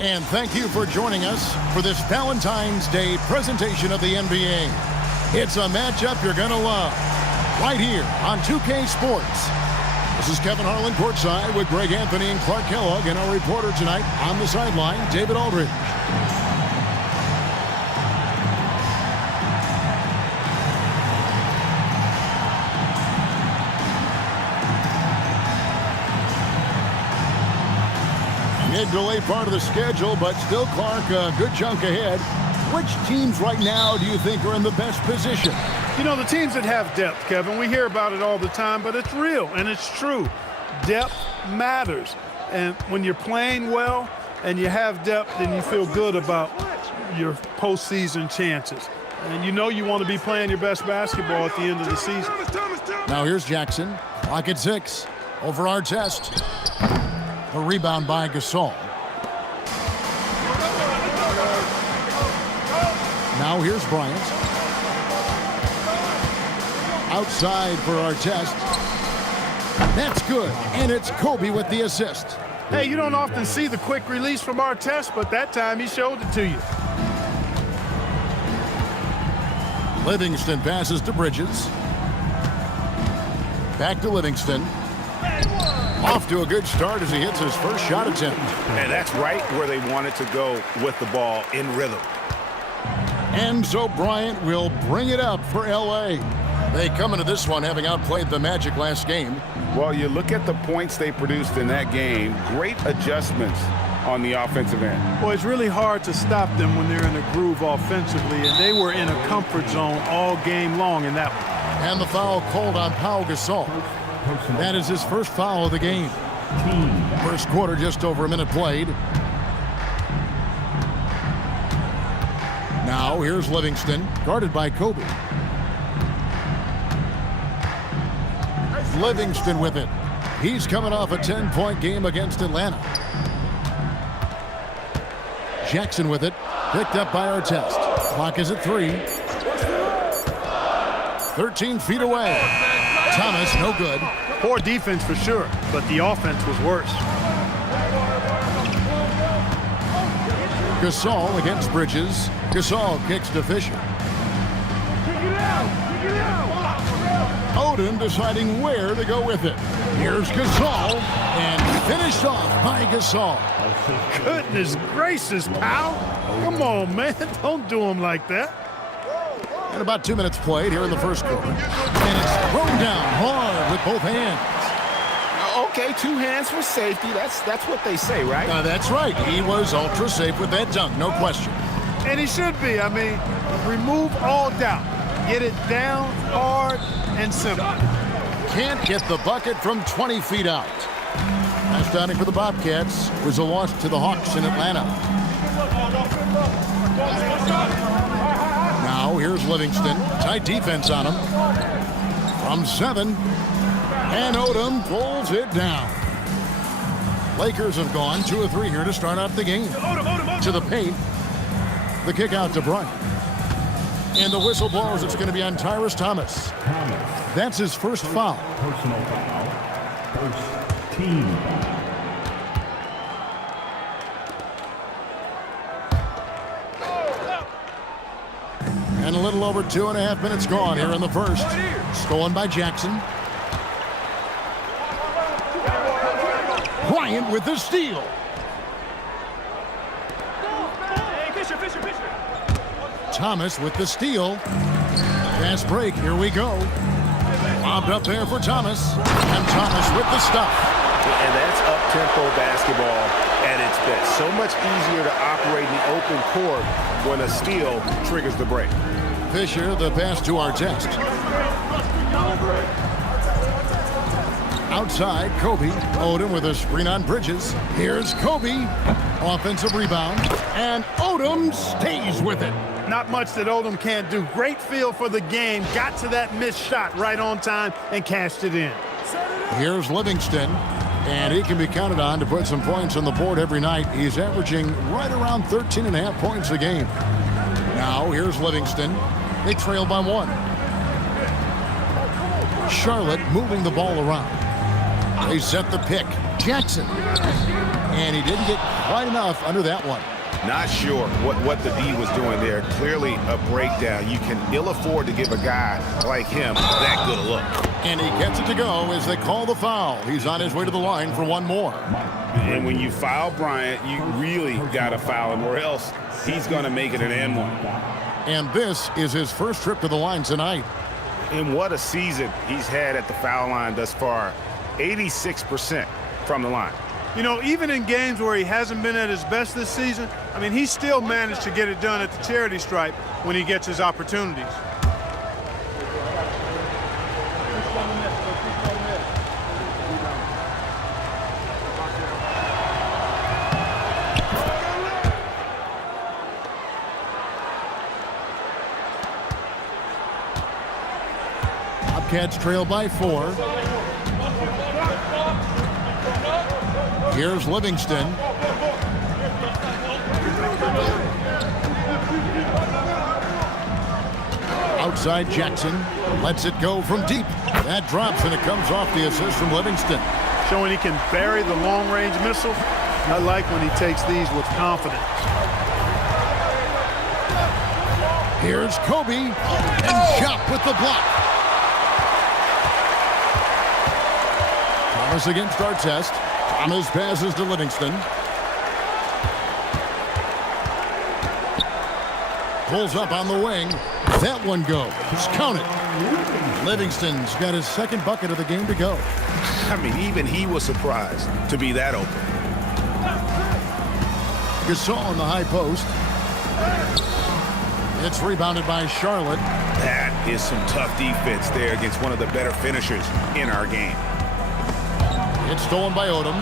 And thank you for joining us for this Valentine's Day presentation of the NBA. It's a matchup you're going to love right here on 2K Sports. This is Kevin Harlan courtside with Greg Anthony and Clark Kellogg, and our reporter tonight on the sideline, David Aldridge. Mid-to-late part of the schedule, but still, Clark, a good chunk ahead. Which teams right now do you think are in the best position? You know, the teams that have depth, Kevin, we hear about it all the time, but it's real and it's true. Depth matters. And when you're playing well and you have depth, then you feel good about your postseason chances. And you know you want to be playing your best basketball at the end of the season. Now here's Jackson. Clock at 6. Over Artest. A rebound by Gasol. Now here's Bryant. Outside for Artest. That's good. And it's Kobe with the assist. Hey, you don't often see the quick release from Artest, but that time he showed it to you. Livingston passes to Bridges. Back to Livingston. Off to a good start as he hits his first shot attempt. And that's right where they wanted to go with the ball, in rhythm. And so Bryant will bring it up for L.A. They come into this one having outplayed the Magic last game. Well, you look at the points they produced in that game. Great adjustments on the offensive end. Well, it's really hard to stop them when they're in a groove offensively, and they were in a comfort zone all game long in that one. And the foul called on Pau Gasol. That is his first foul of the game. First quarter, just over a minute played. Now here's Livingston, guarded by Kobe. Livingston with it. He's coming off a 10-point game against Atlanta. Jackson with it, picked up by Artest. Clock is at 3. 13 feet away. Thomas, no good. Poor defense for sure, but the offense was worse. Gasol against Bridges. Gasol kicks to Fisher. Odom deciding where to go with it. Here's Gasol, and finished off by Gasol. Goodness gracious, pal. Come on, man. Don't do him like that. And about 2 minutes played here in the first quarter. And it's thrown down hard with both hands. Okay, 2 hands for safety. That's what they say, right? That's right. He was ultra safe with that dunk, no question. And he should be. I mean, remove all doubt. Get it down, hard, and simple. Can't get the bucket from 20 feet out. Last outing for the Bobcats was a loss to the Hawks in Atlanta. Now here's Livingston. Tight defense on him. From 7. And Odom pulls it down. Lakers have gone 2 of 3 here to start out the game. To the paint. The kick out to Bryant. And the whistle blows. It's going to be on Tyrus Thomas. That's his first foul. Personal foul. First team foul. And a little over 2.5 minutes gone here in the first. Stolen by Jackson. Bryant with the steal. Thomas with the steal. Fast break. Here we go. Lobbed up there for Thomas. And Thomas with the stuff. And that's up-tempo basketball at its best. So much easier to operate in the open court when a steal triggers the break. Fisher, the pass to Artest. Outside, Kobe. Odom with a screen on Bridges. Here's Kobe. Offensive rebound. And Odom stays with it. Not much that Odom can't do. Great feel for the game. Got to that missed shot right on time and cashed it in. Here's Livingston. And he can be counted on to put some points on the board every night. He's averaging right around 13.5 points a game. Now, here's Livingston. They trail by 1. Charlotte moving the ball around. They set the pick. Jackson. And he didn't get quite enough under that one. Not sure what the D was doing there. Clearly a breakdown. You can ill afford to give a guy like him that good a look. And he gets it to go as they call the foul. He's on his way to the line for one more. And when you foul Bryant, you really got to foul him, or else he's going to make it an and one. And this is his first trip to the line tonight. And what a season he's had at the foul line thus far. 86% from the line. You know, even in games where he hasn't been at his best this season, I mean, he still managed to get it done at the charity stripe when he gets his opportunities. Bobcats trail by 4. Here's Livingston. Outside Jackson. Lets it go from deep. That drops and it comes off the assist from Livingston. Showing he can bury the long-range missile. I like when he takes these with confidence. Here's Kobe. And Chop with the block. Thomas against our test. Thomas passes to Livingston. Pulls up on the wing. That one goes. Count it. Livingston's got his second bucket of the game to go. I mean, even he was surprised to be that open. Gasol in the high post. It's rebounded by Charlotte. That is some tough defense there against one of the better finishers in our game. It's stolen by Odom.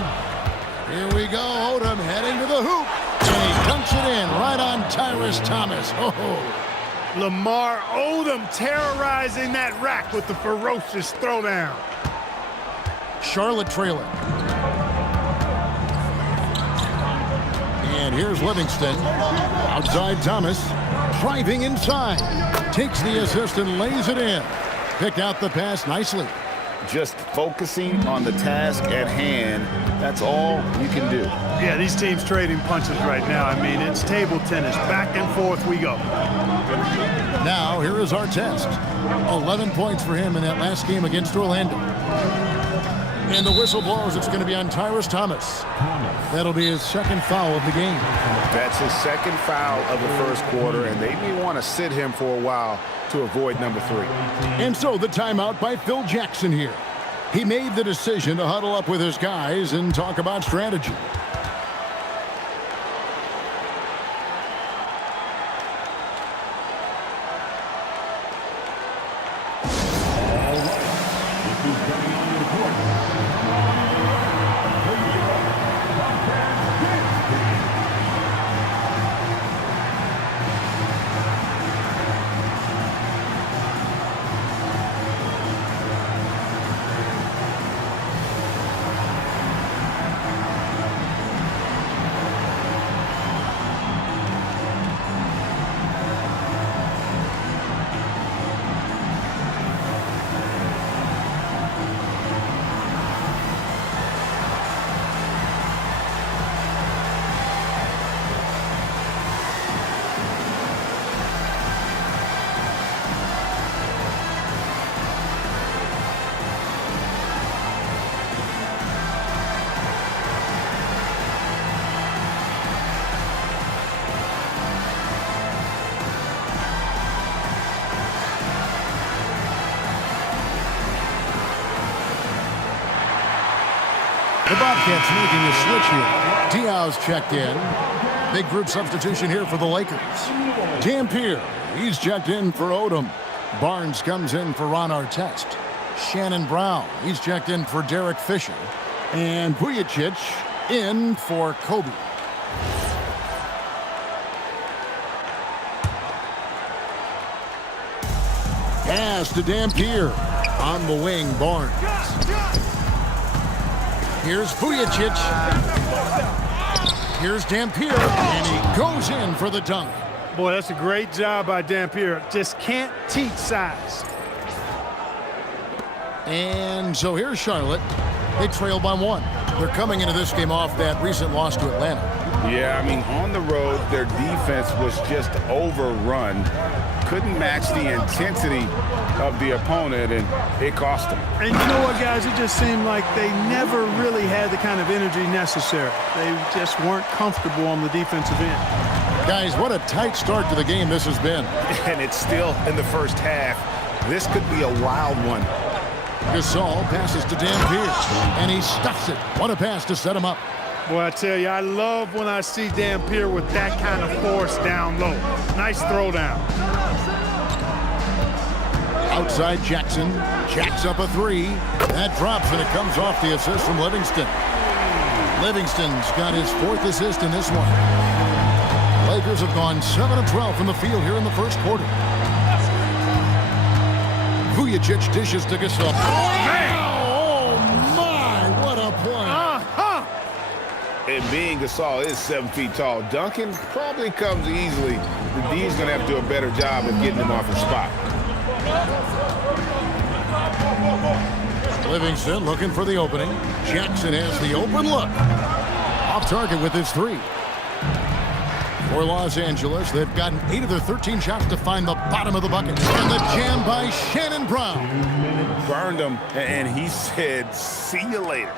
Here we go. Odom heading to the hoop. And he dunks it in right on Tyrus Thomas. Oh. Lamar Odom terrorizing that rack with the ferocious throwdown. Charlotte trailing. And here's Livingston. Outside Thomas. Driving inside. Takes the assist and lays it in. Picked out the pass nicely. Just focusing on the task at hand, that's all you can do. Yeah, these teams trading punches right now. I mean, it's table tennis. Back and forth we go. Now, here is our test. 11 points for him in that last game against Orlando. And the whistle blows. It's going to be on Tyrus Thomas. That'll be his second foul of the game. That's his second foul of the first quarter, and they may want to sit him for a while to avoid number 3. And so the timeout by Phil Jackson here. He made the decision to huddle up with his guys and talk about strategy. The Bobcats making a switch here. Diaz checked in. Big group substitution here for the Lakers. Dampier, he's checked in for Odom. Barnes comes in for Ron Artest. Shannon Brown, he's checked in for Derek Fisher. And Vujacic in for Kobe. Pass to Dampier. On the wing, Barnes. Here's Vujacic. Here's Dampier, and he goes in for the dunk. Boy, that's a great job by Dampier. Just can't teach size. And so here's Charlotte. They trail by 1. They're coming into this game off that recent loss to Atlanta. Yeah, I mean, on the road, their defense was just overrun. Couldn't match the intensity of the opponent, and it cost them. And you know what, guys? It just seemed like they never really had the kind of energy necessary. They just weren't comfortable on the defensive end. Guys, what a tight start to the game this has been. And it's still in the first half. This could be a wild one. Gasol passes to Dan Pierce, and he stuffs it. What a pass to set him up. Boy, I tell you, I love when I see Dan Pierce with that kind of force down low. Nice throw down. Outside Jackson. Jacks up a three. That drops, and it comes off the assist from Livingston. Livingston's got his 4th assist in this one. Lakers have gone 7 of 12 from the field here in the first quarter. Vujacic dishes to Gasol. Oh, my, what a play. And being Gasol is 7 feet tall, dunking probably comes easily. The D's going to have to do a better job of getting him off his spot. Livingston looking for the opening. Jackson has the open look. Off target with his 3. For Los Angeles, they've gotten 8 of their 13 shots to find the bottom of the bucket. And the jam by Shannon Brown. Burned him, and he said, see you later.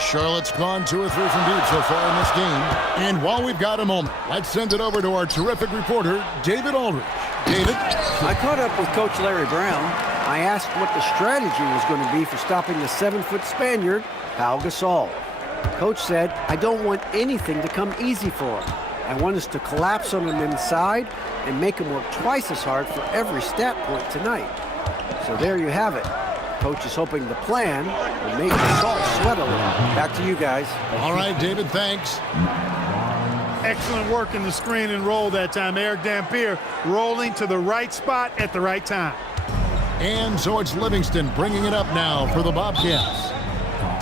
Charlotte's gone 2 or 3 from deep so far in this game. And while we've got a moment, let's send it over to our terrific reporter, David Aldridge. David? I caught up with Coach Larry Brown. I asked what the strategy was going to be for stopping the 7-foot Spaniard, Pau Gasol. Coach said, I don't want anything to come easy for him. I want us to collapse on him inside and make him work twice as hard for every stat point tonight. So there you have it. Coach is hoping the plan will make Gasol sweat a little. Back to you guys. All right, David, thanks. Excellent work in the screen and roll that time. Eric Dampier rolling to the right spot at the right time. And so it's Livingston bringing it up now for the Bobcats.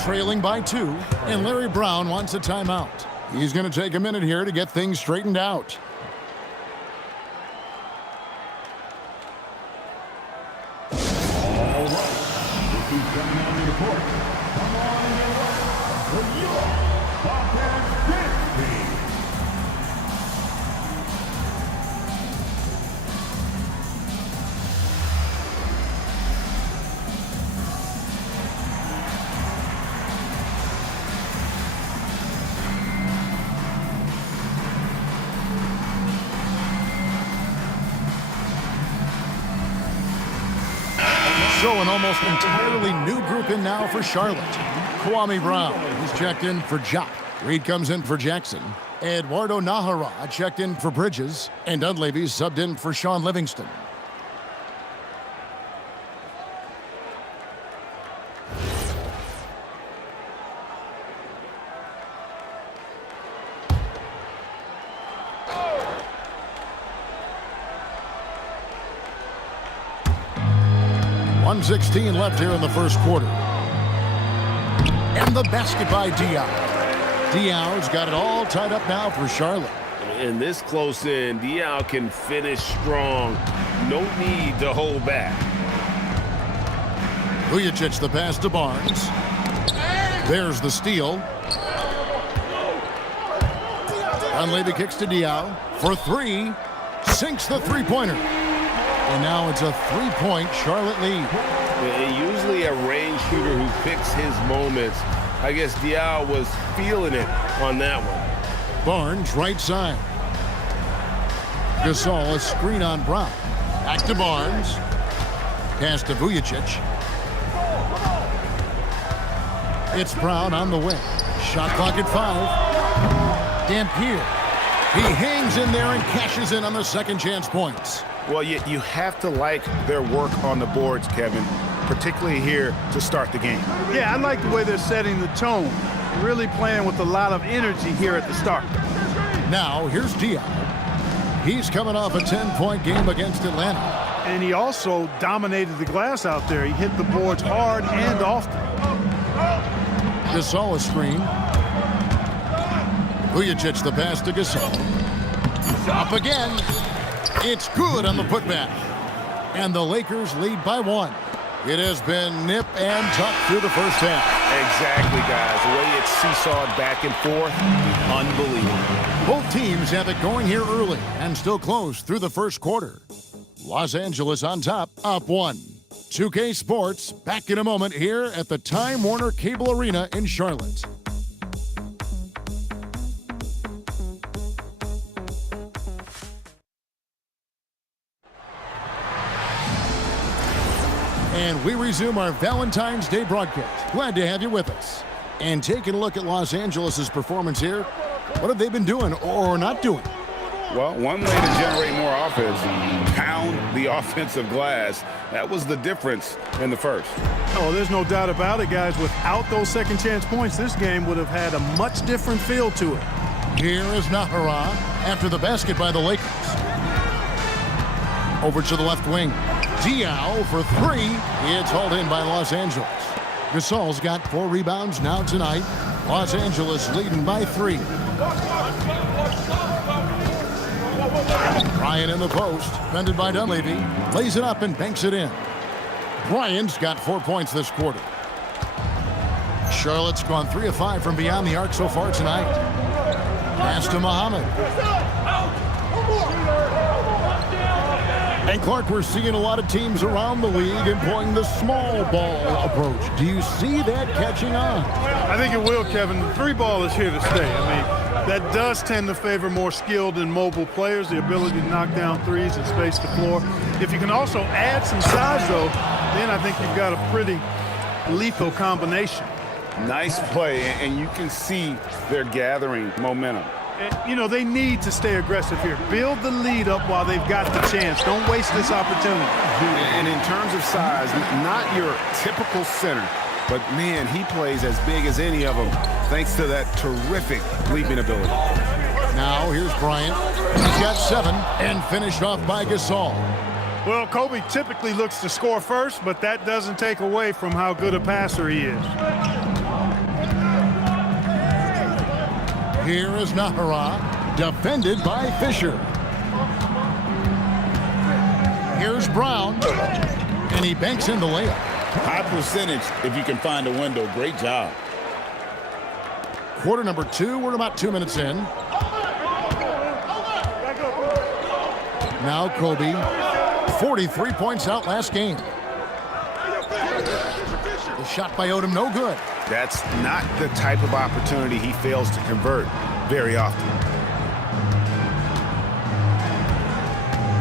Trailing by 2, and Larry Brown wants a timeout. He's going to take a minute here to get things straightened out. All right. This is coming on the court. Come on and get ready. The York Bobcats dance team. So an almost entirely new group in now for Charlotte. Kwame Brown, he's checked in for Jock. Reed comes in for Jackson. Eduardo Nahara checked in for Bridges. And Dunleavy's subbed in for Sean Livingston. .116 left here in the first quarter. And the basket by Diaw. Diaw's got it all tied up now for Charlotte. And this close in, Diaw can finish strong. No need to hold back. Vujacic the pass to Barnes. There's the steal. Dunleavy kicks to Diaw for 3. Sinks the three-pointer. And now it's a 3-point Charlotte lead. Usually a range shooter who picks his moments. I guess Diaw was feeling it on that one. Barnes right side. Gasol a screen on Brown. Back to Barnes. Pass to Vujacic. It's Brown on the wing. Shot clock at 5. Dampier. He hangs in there and cashes in on the second chance points. Well, you have to like their work on the boards, Kevin, particularly here to start the game. Yeah, I like the way they're setting the tone. Really playing with a lot of energy here at the start. Now, here's Diaw. He's coming off a 10-point game against Atlanta. And he also dominated the glass out there. He hit the boards hard and often. Gasol a screen. Vujacic the pass to Gasol. Up again. It's good on the putback. And the Lakers lead by 1. It has been nip and tuck through the first half. Exactly, guys. The way it's seesawed back and forth, unbelievable. Both teams have it going here early and still close through the first quarter. Los Angeles on top, up 1. 2K Sports, back in a moment here at the Time Warner Cable Arena in Charlotte. And we resume our Valentine's Day broadcast. Glad to have you with us. And taking a look at Los Angeles' performance here, what have they been doing or not doing? Well, one way to generate more offense, pound the offensive glass. That was the difference in the first. Oh, there's no doubt about it, guys. Without those second chance points, this game would have had a much different feel to it. Here is Nahara after the basket by the Lakers. Over to the left wing. Diaw for 3. It's hauled in by Los Angeles. Gasol's got 4 rebounds now tonight. Los Angeles leading by 3. Bryant in the post, defended by Dunleavy. Lays it up and banks it in. Bryant's got 4 points this quarter. Charlotte's gone 3 of 5 from beyond the arc so far tonight. Pass to Muhammad. And Clark, we're seeing a lot of teams around the league employing the small ball approach. Do you see that catching on? I think it will, Kevin. The 3-ball is here to stay. I mean, that does tend to favor more skilled and mobile players, the ability to knock down threes and space the floor. If you can also add some size, though, then I think you've got a pretty lethal combination. Nice play, and you can see they're gathering momentum. You know, they need to stay aggressive here. Build the lead up while they've got the chance. Don't waste this opportunity. And in terms of size, not your typical center, but, man, he plays as big as any of them thanks to that terrific leaping ability. Now here's Bryant. He's got 7 and finished off by Gasol. Well, Kobe typically looks to score first, but that doesn't take away from how good a passer he is. Here is Nahara, defended by Fisher. Here's Brown, and he banks in the layup. High percentage if you can find a window. Great job. Quarter number 2, we're about 2 minutes in. Now Kobe, 43 points out last game. The shot by Odom, no good. That's not the type of opportunity he fails to convert very often.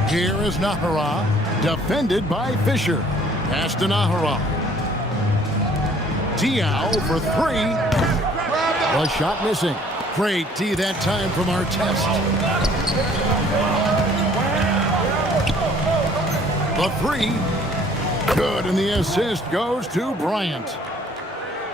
Here is Nahara, defended by Fisher. Pass to Nahara. Diaw for 3. The shot missing. Great D that time from Artest. The 3. Good, and the assist goes to Bryant.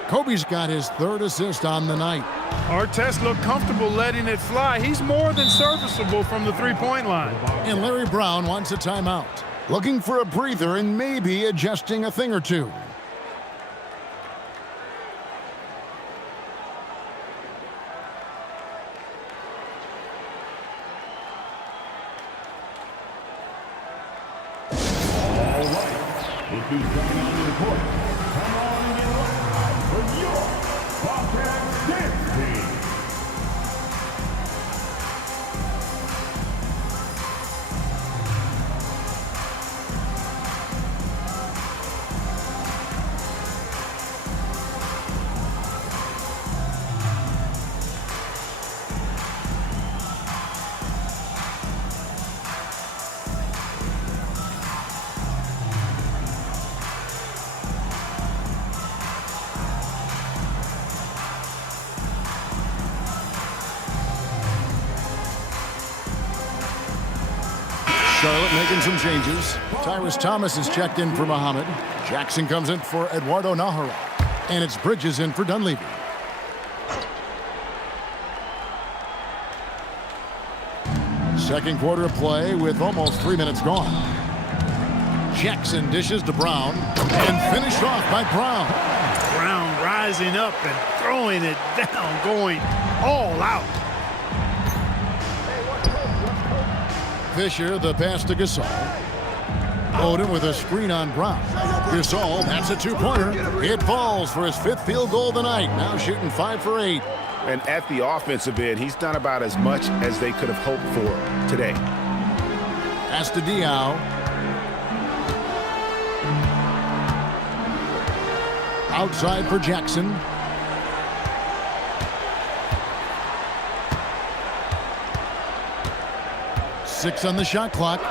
Kobe's got his 3rd assist on the night. Artest looked comfortable letting it fly. He's more than serviceable from the 3-point line. And Larry Brown wants a timeout. Looking for a breather and maybe adjusting a thing or two. All right. This is coming on the report. Come on and get live for your Bobcats dance team. Charlotte making some changes. Tyrus Thomas is checked in for Muhammad. Jackson comes in for Eduardo Nahara. And it's Bridges in for Dunleavy. Second quarter of play with almost 3 minutes gone. Jackson dishes to Brown and finished off by Brown. Brown rising up and throwing it down, going all out. Fisher, the pass to Gasol. Odom with a screen on Brown. Gasol, that's a two-pointer. It falls for his 5th field goal of the night. Now shooting 5 for 8. And at the offensive end, he's done about as much as they could have hoped for today. Pass to Diaw. Outside for Jackson. Six on the shot clock.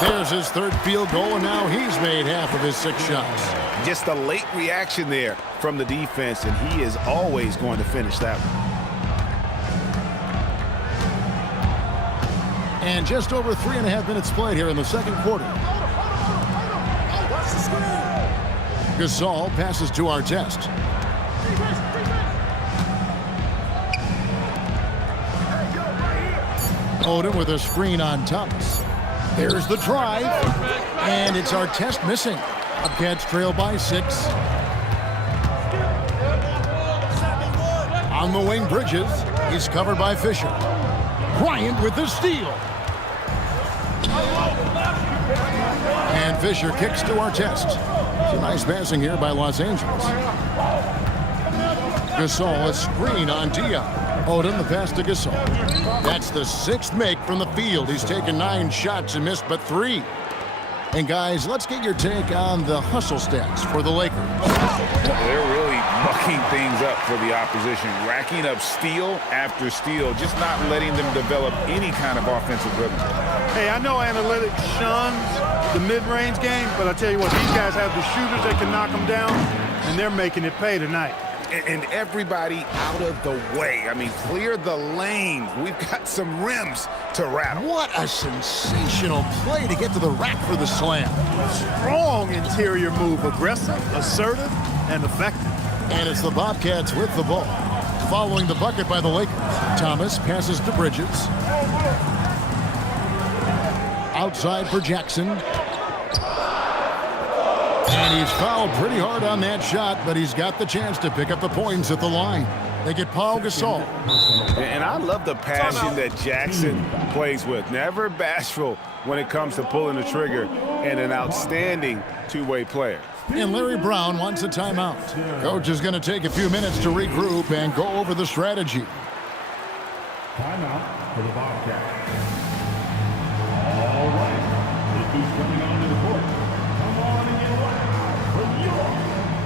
There's his 3rd field goal, and now he's made half of his 6 shots. Just a late reaction there from the defense, and he is always going to finish that one. And just over 3.5 minutes played here in the 2nd quarter. Gasol passes to Artest. Odom with a screen on Thomas. There's the drive, and it's Artest missing. Bobcats trail by 6. On the wing, Bridges. He's covered by Fisher. Bryant with the steal. And Fisher kicks to Artest. It's a nice passing here by Los Angeles. Gasol, a screen on Diaw. Odom, the pass to Gasol. That's the 6th make from the field. He's taken 9 shots and missed but 3. And guys, let's get your take on the hustle stats for the Lakers. They're really mucking things up for the opposition, racking up steal after steal, just not letting them develop any kind of offensive rhythm. Hey, I know analytics shuns the mid-range game, but I tell you what, these guys have the shooters that can knock them down, and they're making it pay tonight. And everybody out of the way. I mean, clear the lane. We've got some rims to rattle. What a sensational play to get to the rack for the slam. Strong interior move, aggressive, assertive, and effective. And it's the Bobcats with the ball. Following the bucket by the Lakers. Thomas passes to Bridges. Outside for Jackson. And he's fouled pretty hard on that shot, but he's got the chance to pick up the points at the line. They get Paul Gasol. And I love the passion that Jackson plays with. Never bashful when it comes to pulling the trigger, and an outstanding two-way player. And Larry Brown wants a timeout. Coach is going to take a few minutes to regroup and go over the strategy. Timeout for the Bobcats. All right. Look who's coming onto the court. Come on and get loud for your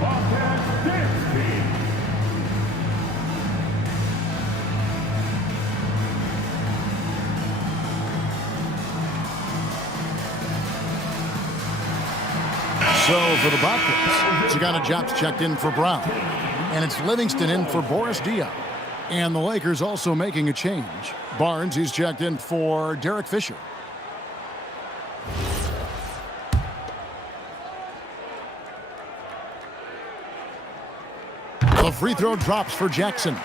Bobcats dance team. So for the Bobcats, Zagana Jop's checked in for Brown. And it's Livingston in for Boris Diaw. And the Lakers also making a change. Barnes, he's checked in for Derek Fisher. The free throw drops for Jackson.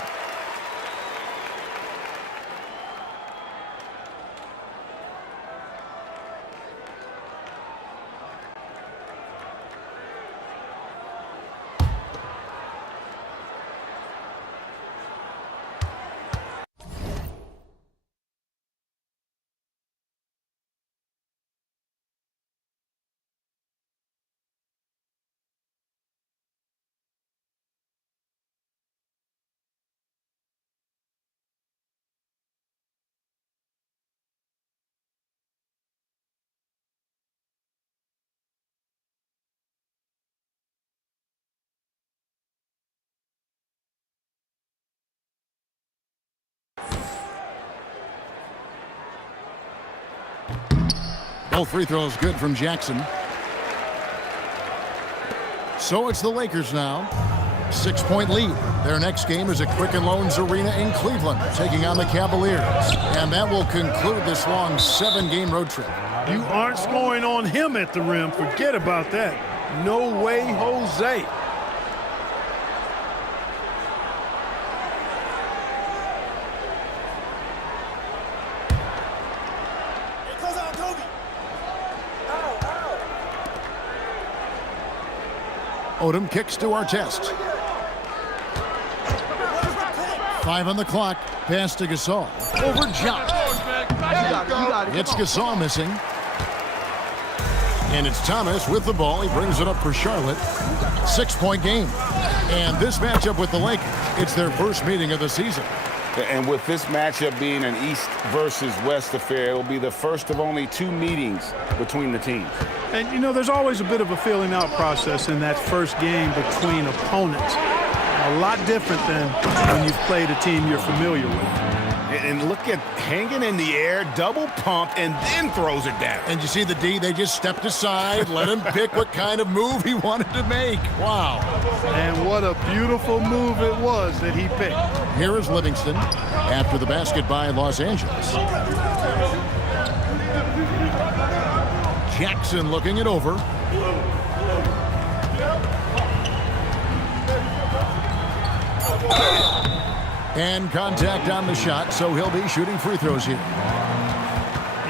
Both free throws good from Jackson. So it's the Lakers now. 6-point lead. Their next game is at Quicken Loans Arena in Cleveland, taking on the Cavaliers. And that will conclude this long 7-game road trip. You aren't scoring on him at the rim. Forget about that. No way, Jose. Odom kicks to Artest. 5 on the clock. Pass to Gasol. Over John. It's Gasol missing. And it's Thomas with the ball. He brings it up for Charlotte. 6-point game. And this matchup with the Lakers, it's their first meeting of the season. And with this matchup being an East versus West affair, it'll be the first of only 2 meetings between the teams. And, you know, there's always a bit of a feeling out process in that first game between opponents. A lot different than when you've played a team you're familiar with. And look at hanging in the air, double pump, and then throws it down. And you see the D, they just stepped aside, let him pick what kind of move he wanted to make. Wow. And what a beautiful move it was that he picked. Here is Livingston after the basket by Los Angeles. Jackson looking it over. And contact on the shot, so he'll be shooting free throws here.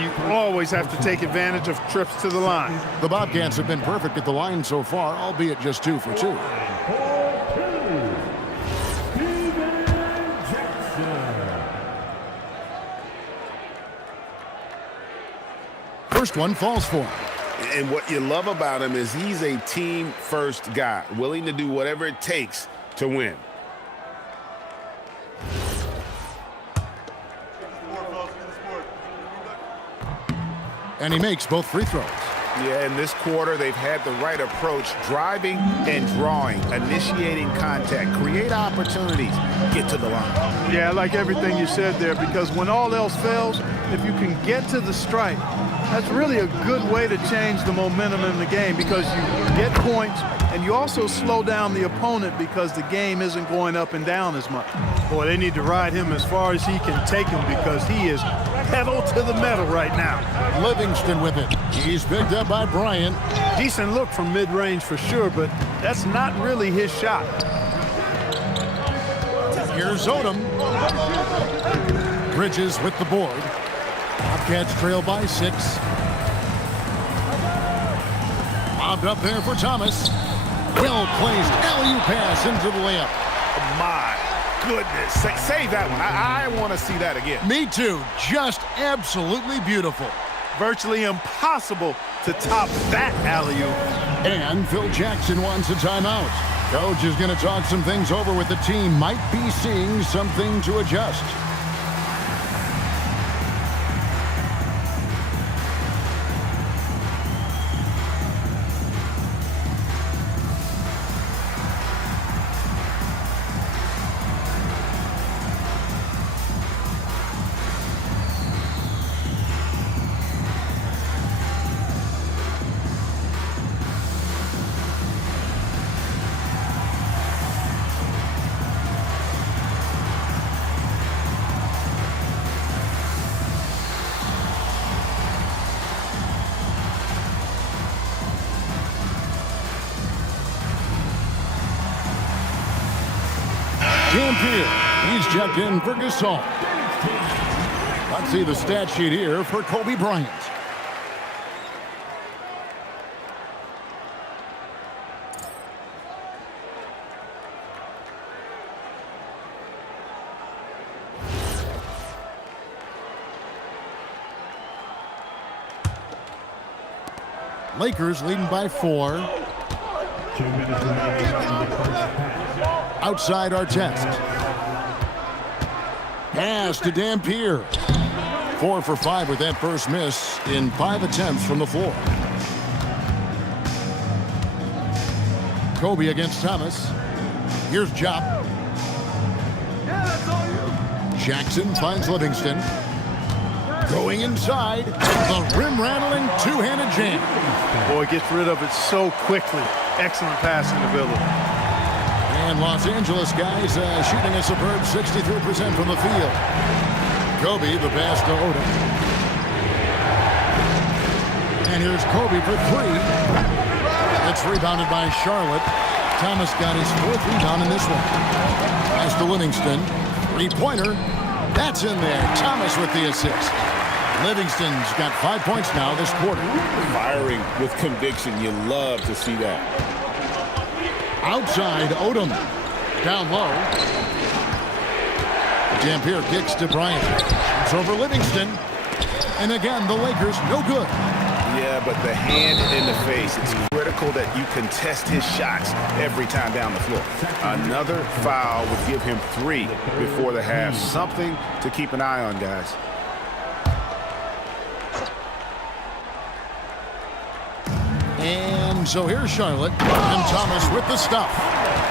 You always have to take advantage of trips to the line. The Bobcats have been perfect at the line so far, albeit just 2 for 2. First one falls for him. And what you love about him is he's a team-first guy, willing to do whatever it takes to win. And he makes both free throws. Yeah, in this quarter, they've had the right approach, driving and drawing, initiating contact, create opportunities, get to the line. Yeah, I like everything you said there, because when all else fails, if you can get to the stripe, that's really a good way to change the momentum in the game, because you get points and you also slow down the opponent because the game isn't going up and down as much. Boy, they need to ride him as far as he can take him, because he is pedal to the metal right now. Livingston with it. He's picked up by Bryant. Decent look from mid-range for sure, but that's not really his shot. Here's Odom. Bridges with the board. Bobcats trail by 6. Bobbed up there for Thomas. Well placed alley-oop pass into the layup. My goodness. Save that one. I want to see that again. Me too. Just absolutely beautiful. Virtually impossible to top that alley-oop. And Phil Jackson wants a timeout. Coach is going to talk some things over with the team. Might be seeing something to adjust. Dampier, he's checked in for Gasol. Let's see the stat sheet here for Kobe Bryant. Lakers leading by 4. 2 minutes remaining in the first half. Outside our test. Pass to Dampier. 4 for 5 with that first miss in 5 attempts from the floor. Kobe against Thomas. Here's Jop. Jackson finds Livingston. Going inside. The rim-rattling two-handed jam. Boy, gets rid of it so quickly. Excellent passing ability. And Los Angeles guys shooting a superb 63% from the field. Kobe, the pass to Odom. And here's Kobe for 3. It's rebounded by Charlotte. Thomas got his 4th rebound in this one. Pass to Livingston. 3-pointer. That's in there. Thomas with the assist. Livingston's got 5 points now this quarter. Firing with conviction. You love to see that. Outside, Odom. Down low. Dampier kicks to Bryant. It's over Livingston. And again, the Lakers no good. Yeah, but the hand in the face, it's critical that you contest his shots every time down the floor. Another foul would give him 3 before the half. Something to keep an eye on, guys. And so here's Charlotte, and Thomas with the stuff.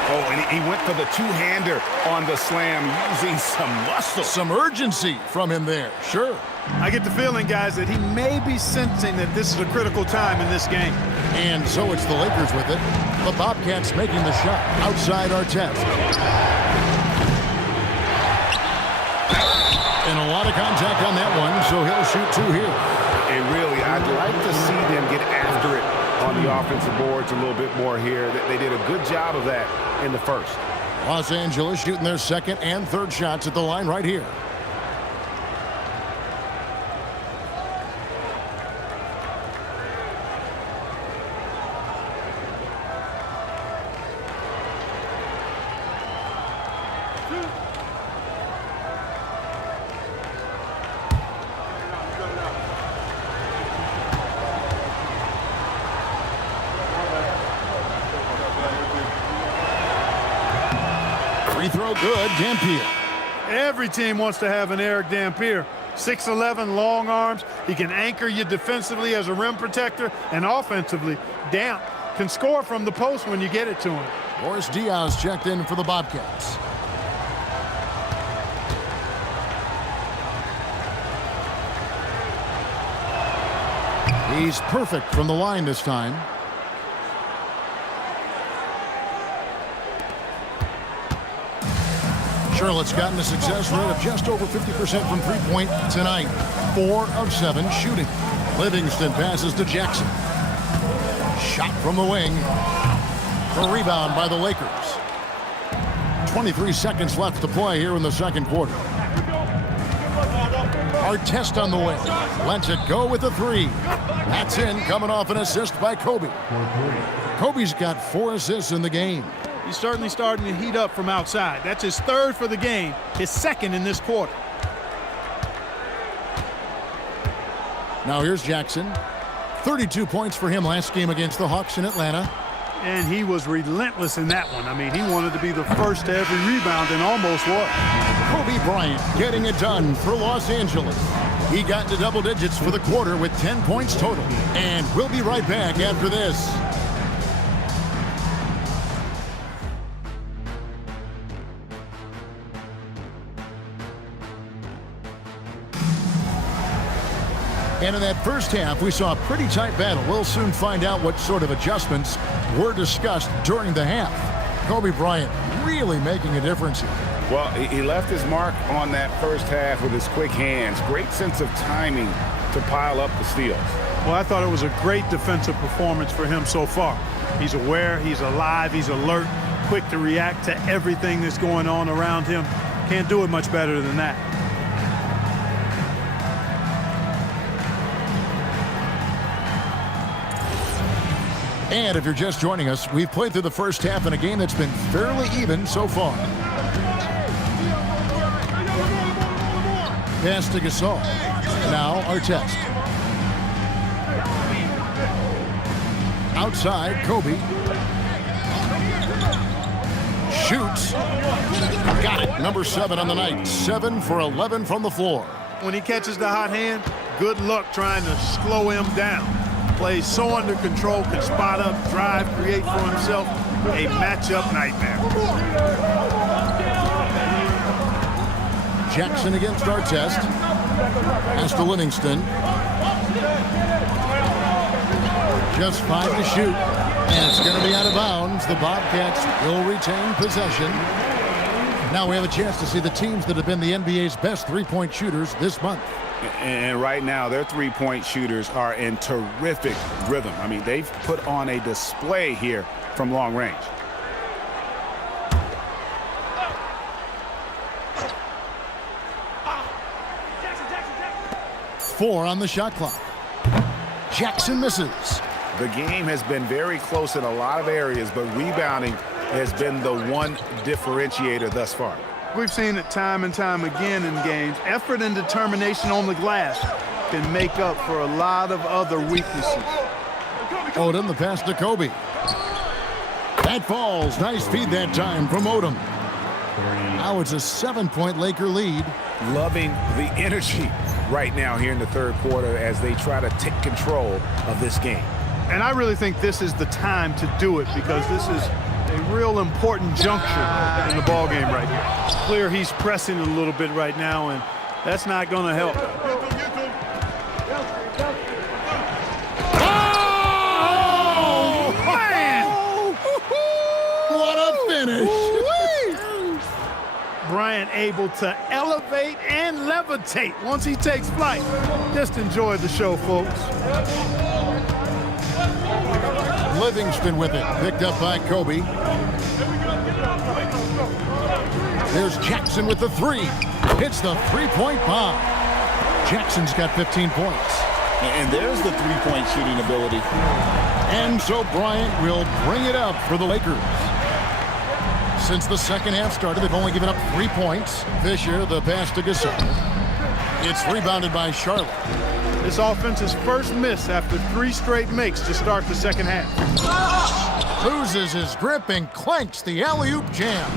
Oh, and he went for the two-hander on the slam using some muscle. Some urgency from him there, sure. I get the feeling, guys, that he may be sensing that this is a critical time in this game. And so it's the Lakers with it. The Bobcats making the shot outside Artest. And a lot of contact on that one, so he'll shoot 2 here. And really, I'd like to see them get after it on the offensive boards a little bit more here. They did a good job of that in the first. Los Angeles shooting their second and third shots at the line right here. Free throw good, Dampier. Every team wants to have an Eric Dampier. 6'11", long arms. He can anchor you defensively as a rim protector, and offensively, Damp can score from the post when you get it to him. Boris Diaz checked in for the Bobcats. He's perfect from the line this time. Charlotte's gotten a success rate of just over 50% from three-point tonight. 4 of 7 shooting. Livingston passes to Jackson. Shot from the wing. The rebound by the Lakers. 23 seconds left to play here in the second quarter. Artest on the wing. Lets it go with the 3. That's in, coming off an assist by Kobe. Kobe's got 4 assists in the game. He's certainly starting to heat up from outside. That's his 3rd for the game, his 2nd in this quarter. Now here's Jackson. 32 points for him last game against the Hawks in Atlanta. And he was relentless in that one. I mean, he wanted to be the first to every rebound and almost was. Kobe Bryant getting it done for Los Angeles. He got to double digits for the quarter with 10 points total. And we'll be right back after this. And in that first half, we saw a pretty tight battle. We'll soon find out what sort of adjustments were discussed during the half. Kobe Bryant really making a difference here. Well, he left his mark on that first half with his quick hands. Great sense of timing to pile up the steals. Well, I thought it was a great defensive performance for him so far. He's aware, he's alive, he's alert, quick to react to everything that's going on around him. Can't do it much better than that. And if you're just joining us, we've played through the first half in a game that's been fairly even so far. Pass to Gasol. Now Artest. Outside, Kobe. Shoots. Got it. Number 7 on the night. 7 for 11 from the floor. When he catches the hot hand, good luck trying to slow him down. Plays so under control, can spot up, drive, create for himself. A matchup nightmare. Jackson against Artest. Pass to Livingston. Just 5 to shoot. And it's going to be out of bounds. The Bobcats will retain possession. Now we have a chance to see the teams that have been the NBA's best three-point shooters this month. And right now, their three-point shooters are in terrific rhythm. I mean, they've put on a display here from long range. Four on the shot clock. Jackson misses. The game has been very close in a lot of areas, but rebounding has been the one differentiator thus far. We've seen it time and time again in games. Effort and determination on the glass. can make up for a lot of other weaknesses. Odom, the pass to Kobe. That falls. Nice feed that time from Odom. Now it's a 7-point Laker lead. Loving the energy right now here in the third quarter as they try to take control of this game. And I really think this is the time to do it because this is a real important juncture in the ball game right here. It's clear he's pressing a little bit right now, and that's not going to help. Oh, man! What a finish! Bryant able to elevate and levitate once he takes flight. Just enjoy the show, folks. Livingston with it. Picked up by Kobe. There's Jackson with the three. Hits the three-point bomb. Jackson's got 15 points. And there's the three-point shooting ability. And so Bryant will bring it up for the Lakers. Since the second half started, they've only given up 3 points. Fisher, the pass to Gasol. It's rebounded by Charlotte. This offense's first miss after 3 straight makes to start the second half. Loses his grip and clanks the alley-oop jam.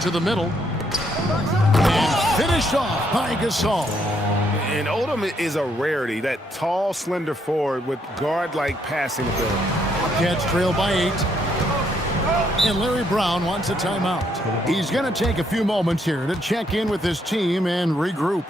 To the middle. And finished off by Gasol. And Odom is a rarity, that tall, slender forward with guard-like passing ability. Bobcats trail by 8. And Larry Brown wants a timeout. He's going to take a few moments here to check in with his team and regroup.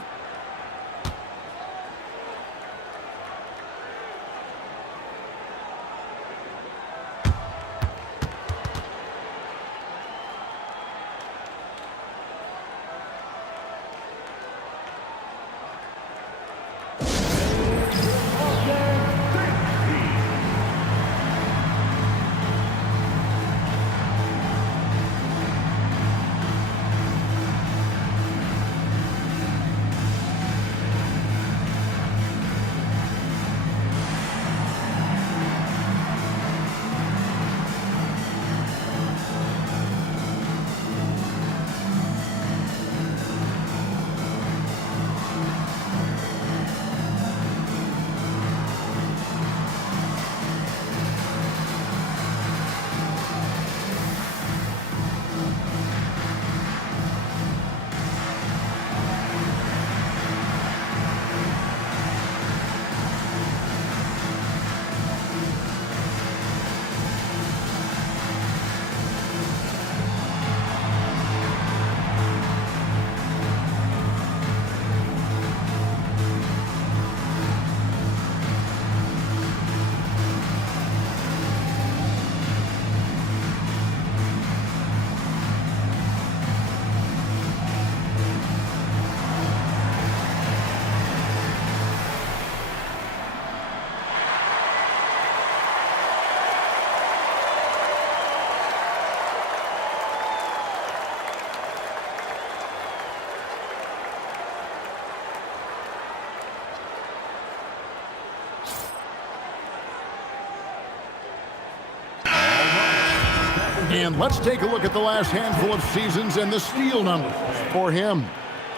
And let's take a look at the last handful of seasons and the steal numbers for him.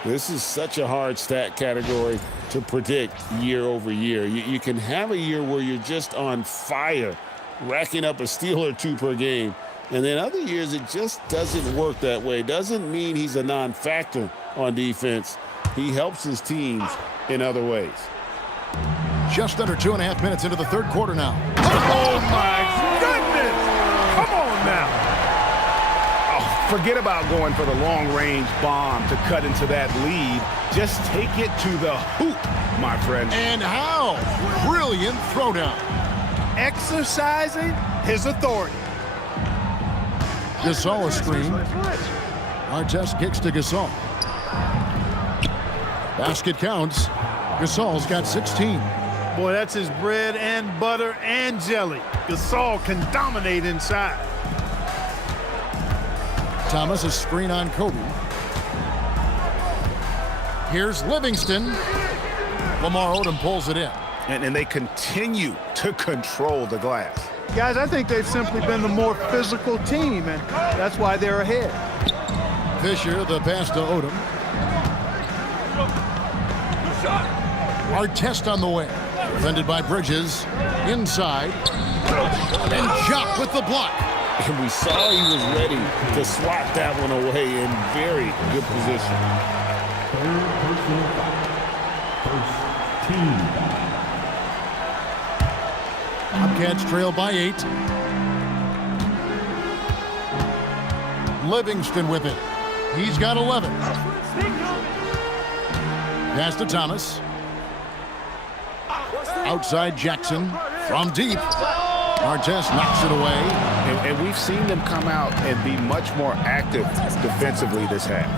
This is such a hard stat category to predict year over year. You can have a year where you're just on fire, racking up a steal or 2 per game. And then other years, it just doesn't work that way. Doesn't mean he's a non-factor on defense. He helps his teams in other ways. Just under 2.5 minutes into the third quarter now. Oh, my goodness! Come on now. Forget about going for the long-range bomb to cut into that lead. Just take it to the hoop, my friend. And how? Brilliant throwdown. Exercising his authority. Gasol a screen. Artest kicks to Gasol. Basket counts. Gasol's got 16. Boy, that's his bread and butter and jelly. Gasol can dominate inside. Thomas a screen on Kobe. Here's Livingston. Lamar Odom pulls it in. And they continue to control the glass. Guys, I think they've simply been the more physical team, and that's why they're ahead. Fisher, the pass to Odom. Artest on the way. Defended by Bridges. Inside. And Jock with the block. And we saw he was ready to swat that one away in very good position. Third personal foul. First team foul. Bobcats trail by 8. Livingston with it. He's got 11. Pass to Thomas. Outside Jackson. From deep. Artest knocks it away. And we've seen them come out and be much more active defensively this half.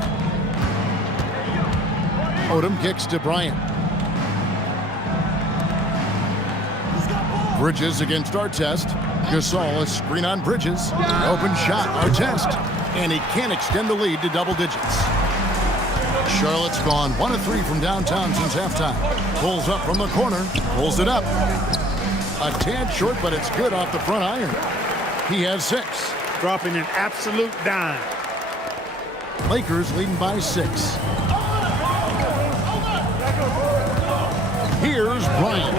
Odom kicks to Bryant. Bridges against Artest. Gasol, a screen on Bridges. Open shot, Artest. And he can't extend the lead to double digits. Charlotte's gone 1 of 3 from downtown since halftime. Pulls up from the corner. Pulls it up. A tad short, but it's good off the front iron. He has 6. Dropping an absolute dime. Lakers leading by 6. Here's Bryant.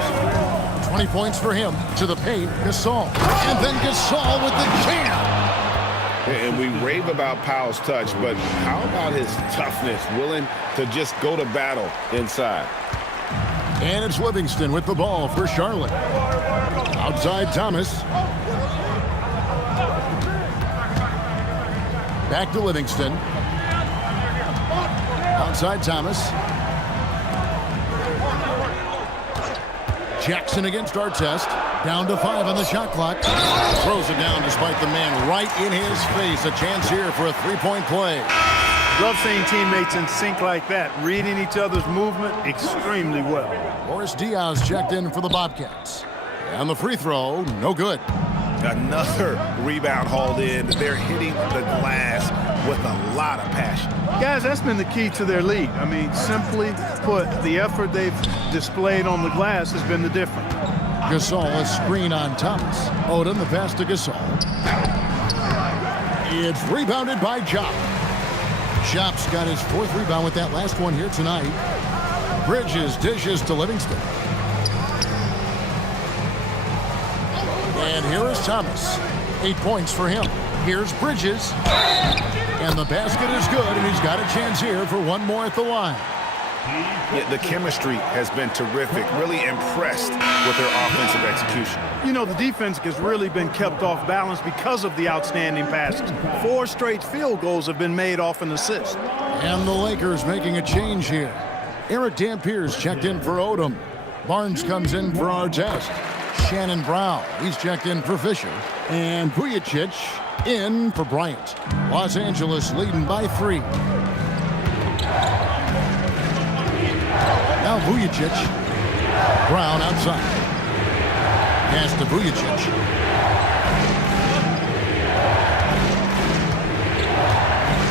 20 points for him. To the paint, Gasol. And then Gasol with the jam. And we rave about Powell's touch, but how about his toughness, willing to just go to battle inside? And it's Livingston with the ball for Charlotte. Outside Thomas. Back to Livingston. Outside Thomas. Jackson against Artest. Down to 5 on the shot clock. Throws it down despite the man right in his face. A chance here for a three-point play. Love seeing teammates in sync like that, reading each other's movement extremely well. Boris Diaz checked in for the Bobcats. And the free throw, no good. Another rebound hauled in. They're hitting the glass with a lot of passion. Guys, that's been the key to their lead. I mean, simply put, the effort they've displayed on the glass has been the difference. Gasol, a screen on Thomas. Odom, the pass to Gasol. It's rebounded by Jock. Chop's got his 4th rebound with that last one here tonight. Bridges dishes to Livingston. And here is Thomas. 8 points for him. Here's Bridges. And the basket is good, and he's got a chance here for one more at the line. Yeah, the chemistry has been terrific. Really impressed with their offensive execution. You know, the defense has really been kept off balance because of the outstanding passes. 4 straight field goals have been made off an assist. And the Lakers making a change here. Eric Dampier's checked in for Odom. Barnes comes in for Artest. Shannon Brown, he's checked in for Fisher. And Vujicic in for Bryant. Los Angeles leading by 3. Now Vujicic. Brown outside. Pass to Vujicic.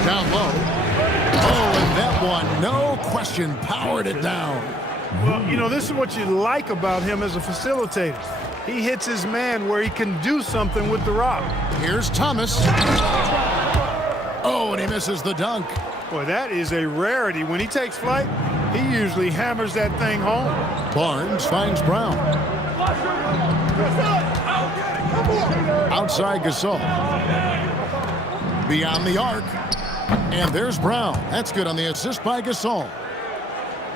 Down low. Oh, and that one, no question, powered it down. Well, you know, this is what you like about him as a facilitator. He hits his man where he can do something with the rock. Here's Thomas. Oh, and he misses the dunk. Boy, that is a rarity. When he takes flight, he usually hammers that thing home. Barnes finds Brown. Outside Gasol. Beyond the arc. And there's Brown. That's good on the assist by Gasol.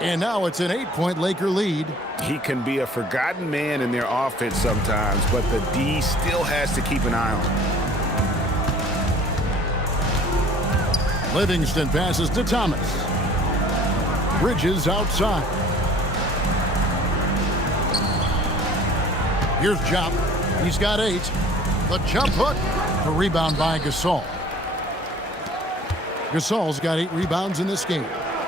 And now it's an 8-point Laker lead. He can be a forgotten man in their offense sometimes, but the D still has to keep an eye on him. Livingston passes to Thomas. Bridges outside. Here's Jop. He's got 8. The jump hook. The rebound by Gasol. Gasol's got 8 rebounds in this game.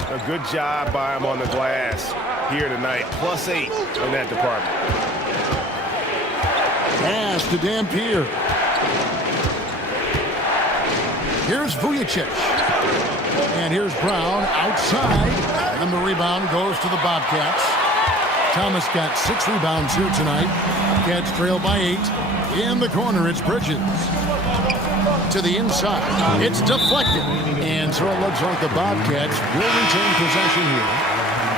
A good job by him on the glass here tonight. +8 in that department. Pass to Dampier. Here's Vujicic. And here's Brown outside. And the rebound goes to the Bobcats. Thomas got 6 rebounds here tonight. Cats trail by 8. In the corner, it's Bridges. To the inside. It's deflected. And so it looks like the Bobcats will retain possession here.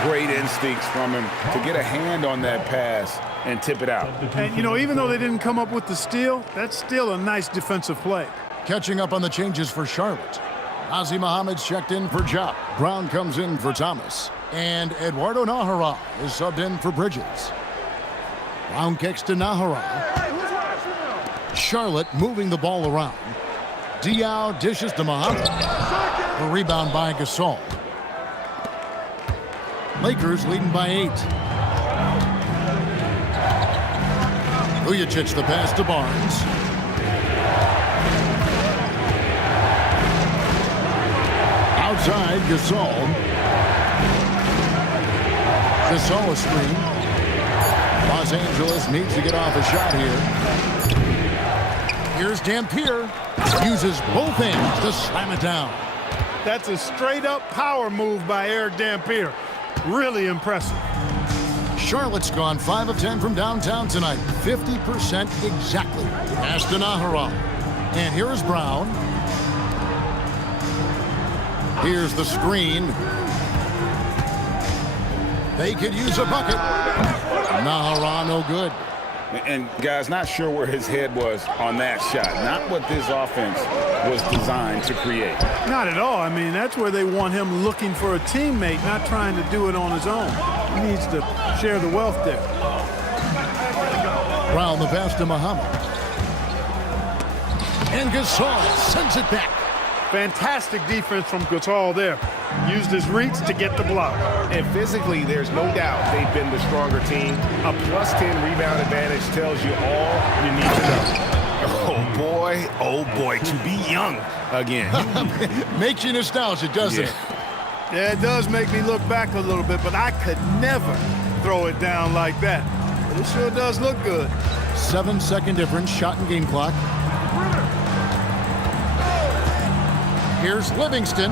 Great instincts from him to get a hand on that pass and tip it out. And, you know, even though they didn't come up with the steal, that's still a nice defensive play. Catching up on the changes for Charlotte. Ozzie Muhammad's checked in for Jop. Brown comes in for Thomas. And Eduardo Nahara is subbed in for Bridges. Brown kicks to Nahara. Charlotte moving the ball around. Diao dishes to Muhammad. A rebound by Gasol. Lakers leading by 8. Vujacic the pass to Barnes. Outside, Gasol. Gasol a screen. Los Angeles needs to get off a shot here. Here's Dampier. Uses both hands to slam it down. That's a straight-up power move by Eric Dampier. Really impressive. Charlotte's gone 5 of 10 from downtown tonight. 50% exactly. Pass to Nahara. And here's Brown. Here's the screen. They could use a bucket. Nahara no good. And guys, not sure where his head was on that shot. Not what this offense was designed to create. Not at all. I mean, that's where they want him looking for a teammate, not trying to do it on his own. He needs to share the wealth there. Brown the pass to Muhammad. And Gasol sends it back. Fantastic defense from Gasol there. Used his reach to get the block. And physically, there's no doubt they've been the stronger team. A plus 10 rebound advantage tells you all you need to know. Oh boy, to be young again. Makes you nostalgic, doesn't it? Yeah, it does make me look back a little bit, but I could never throw it down like that. But it sure does look good. 7-second difference, shot and game clock. Here's Livingston,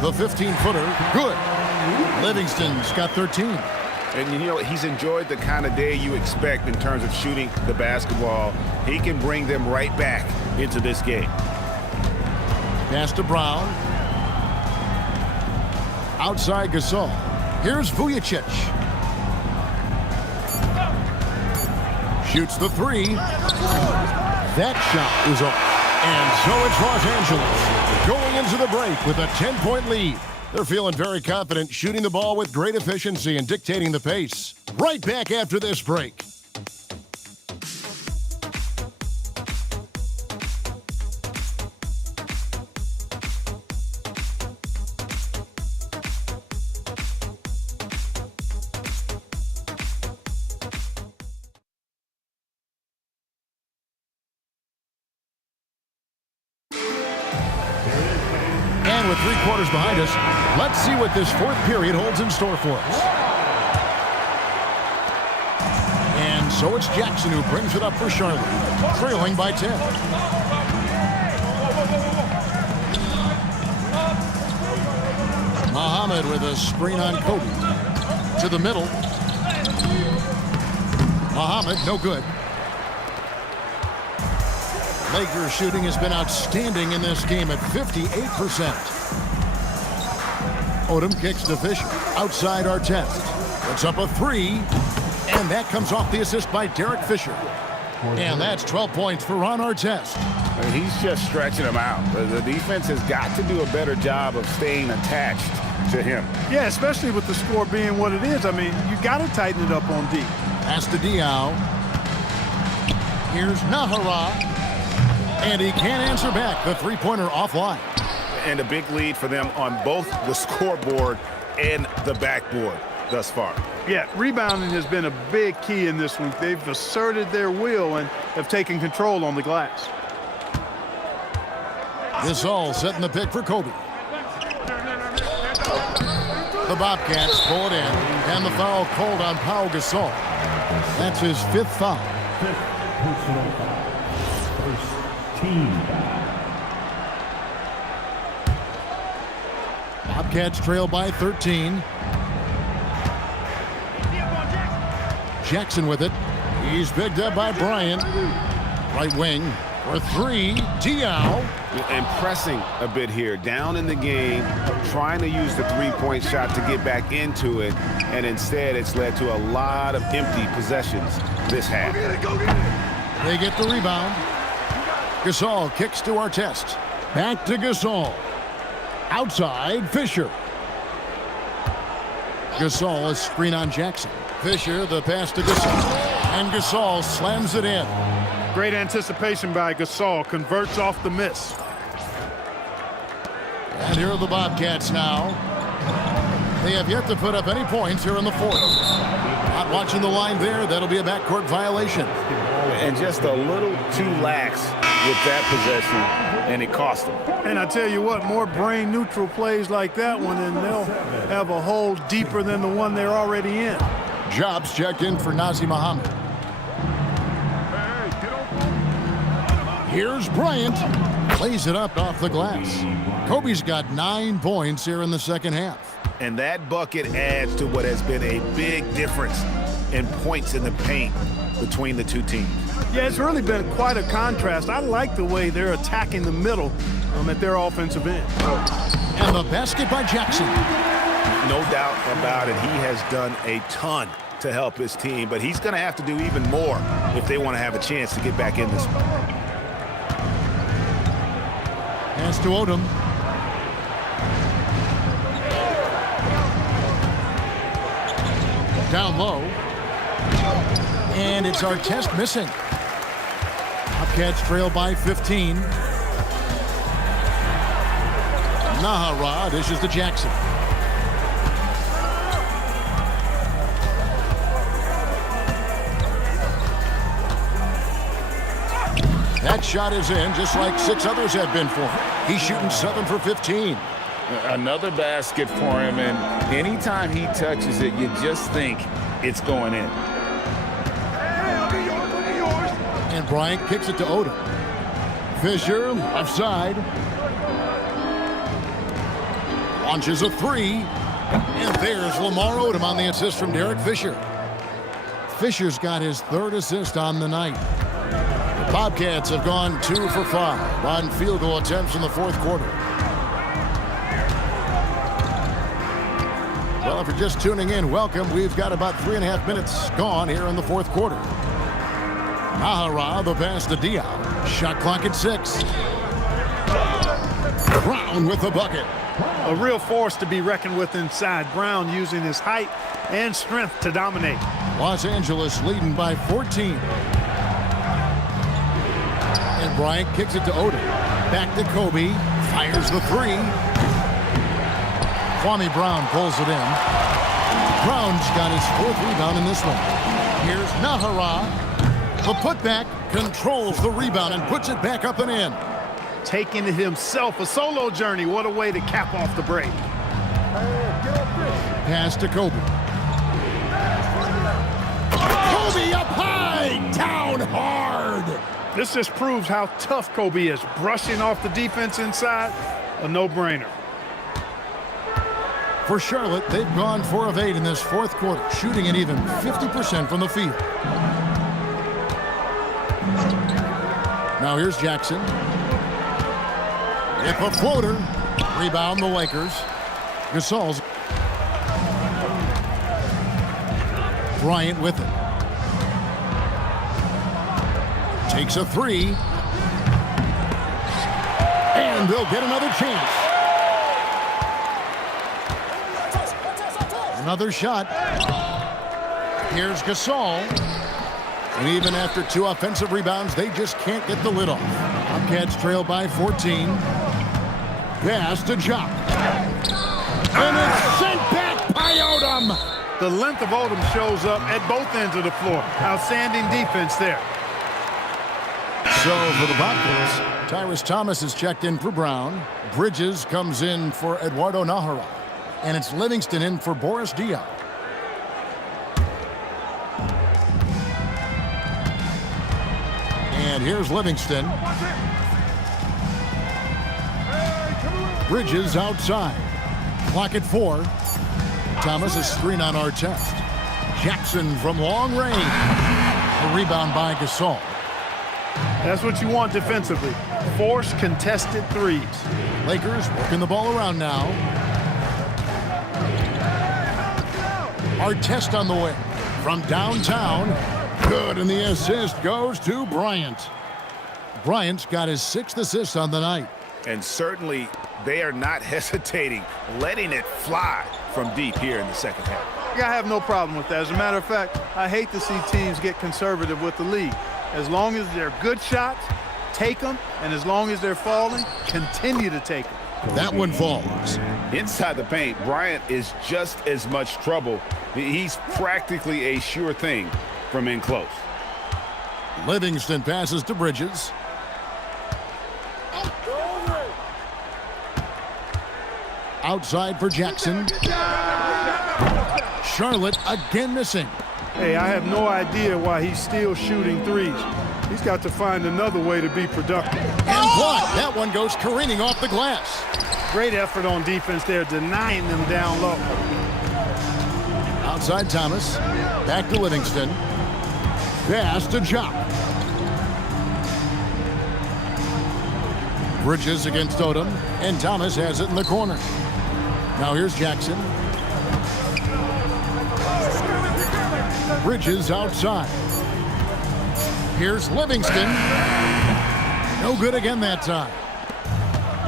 the 15-footer, good. Livingston's got 13. And you know, he's enjoyed the kind of day you expect in terms of shooting the basketball. He can bring them right back into this game. Pass to Brown. Outside Gasol. Here's Vujacic. Shoots the 3. That shot is off. And so it's Los Angeles going into the break with a 10-point lead. They're feeling very confident, shooting the ball with great efficiency and dictating the pace. Right back after this break. And with 3 quarters behind us, let's see what this 4th period holds in store for us. And so it's Jackson who brings it up for Charlotte, trailing by 10. Muhammad with a screen on Kobe. To the middle. Muhammad, no good. Lakers shooting has been outstanding in this game at 58%. Odom kicks to Fisher. Outside Artest. Puts up a 3. And that comes off the assist by Derek Fisher. And that's 12 points for Ron Artest. He's just stretching them out. The defense has got to do a better job of staying attached to him. Yeah, especially with the score being what it is. I mean, you got to tighten it up on D. Pass to Diao. Here's Nahara. And he can't answer back. The 3-pointer offline. And a big lead for them on both the scoreboard and the backboard thus far. Yeah, rebounding has been a big key in this one. They've asserted their will and have taken control on the glass. Gasol setting the pick for Kobe. The Bobcats pull it in, and the foul called on Pau Gasol. That's his 5th foul. 5th personal foul. First team foul. Bobcats trail by 13. Jackson with it. He's picked up by Bryant. Right wing for 3. Diao. And pressing a bit here, down in the game, trying to use the three-point shot to get back into it, and instead it's led to a lot of empty possessions this half. They get the rebound. Gasol kicks to Artest. Back to Gasol. Outside, Fisher. Gasol, a screen on Jackson. Fisher, the pass to Gasol. And Gasol slams it in. Great anticipation by Gasol. Converts off the miss. And here are the Bobcats now. They have yet to put up any points here in the fourth. Not watching the line there. That'll be a backcourt violation. And just a little too lax with that possession, and it cost them. And I tell you what, more brain-neutral plays like that one, and they'll have a hole deeper than the one they're already in. Jobs checked in for Nazi Muhammad. Here's Bryant. Plays it up off the glass. Kobe's got 9 points here in the second half. And that bucket adds to what has been a big difference in points in the paint between the two teams. Yeah, it's really been quite a contrast. I like the way they're attacking the middle at their offensive end. And the basket by Jackson. No doubt about it. He has done a ton to help his team, but he's going to have to do even more if they want to have a chance to get back in this one. Pass to Odom. Down low. And it's Artest missing. Bobcats trail by 15. Nahara dishes to Jackson. That shot is in, just like 6 others have been for him. He's shooting 7 for 15. Another basket for him, and anytime he touches it, you just think it's going in. And Bryant kicks it to Odom. Fisher, left side. Launches a 3. And there's Lamar Odom on the assist from Derek Fisher. Fisher's got his 3rd assist on the night. The Bobcats have gone 2 for 5 on field goal attempts in the 4th quarter. Well, if you're just tuning in, welcome. We've got about 3.5 minutes gone here in the 4th quarter. Nahara, the pass to Diop. Shot clock at 6. Brown with the bucket. A real force to be reckoned with inside. Brown using his height and strength to dominate. Los Angeles leading by 14. And Bryant kicks it to Odom. Back to Kobe. Fires the 3. Kwame Brown pulls it in. Brown's got his 4th rebound in this one. Here's Nahara. The putback controls the rebound and puts it back up and in. Taking it himself, a solo journey. What a way to cap off the break. Pass to Kobe. Kobe up high, down hard. This just proves how tough Kobe is. Brushing off the defense inside, a no-brainer. For Charlotte, they've gone 4 of 8 in this 4th quarter, shooting an even 50% from the field. Now here's Jackson. If a floater, rebound the Lakers. Gasol's. Bryant with it. Takes a 3. And they'll get another chance. Another shot. Here's Gasol. And even after 2 offensive rebounds, they just can't get the lid off. Bobcats trail by 14. Pass to Jock. And it's sent back by Odom. The length of Odom shows up at both ends of the floor. Outstanding defense there. So for the Bobcats, Tyrus Thomas is checked in for Brown. Bridges comes in for Eduardo Nahara. And it's Livingston in for Boris Diaw. And here's Livingston. Bridges outside. Clock at 4. Thomas a screen on Artest. Jackson from long range. The rebound by Gasol. That's what you want defensively. Force contested threes. Lakers working the ball around now. Artest on the way from downtown. Good, and the assist goes to Bryant. Bryant's got his 6th assist on the night. And certainly they are not hesitating, letting it fly from deep here in the second half. I have no problem with that. As a matter of fact, I hate to see teams get conservative with the lead. As long as they're good shots, take them, and as long as they're falling, continue to take them. That one falls. Inside the paint, Bryant is just as much trouble. He's practically a sure thing from in close. Livingston passes to Bridges. Outside for Jackson. Charlotte again missing. Hey, I have no idea why he's still shooting threes. He's got to find another way to be productive. And blocked. That one goes careening off the glass. Great effort on defense there, denying them down low. Outside Thomas. Back to Livingston. Pass to Jock. Bridges against Odom. And Thomas has it in the corner. Now here's Jackson. Bridges outside. Here's Livingston. No good again that time.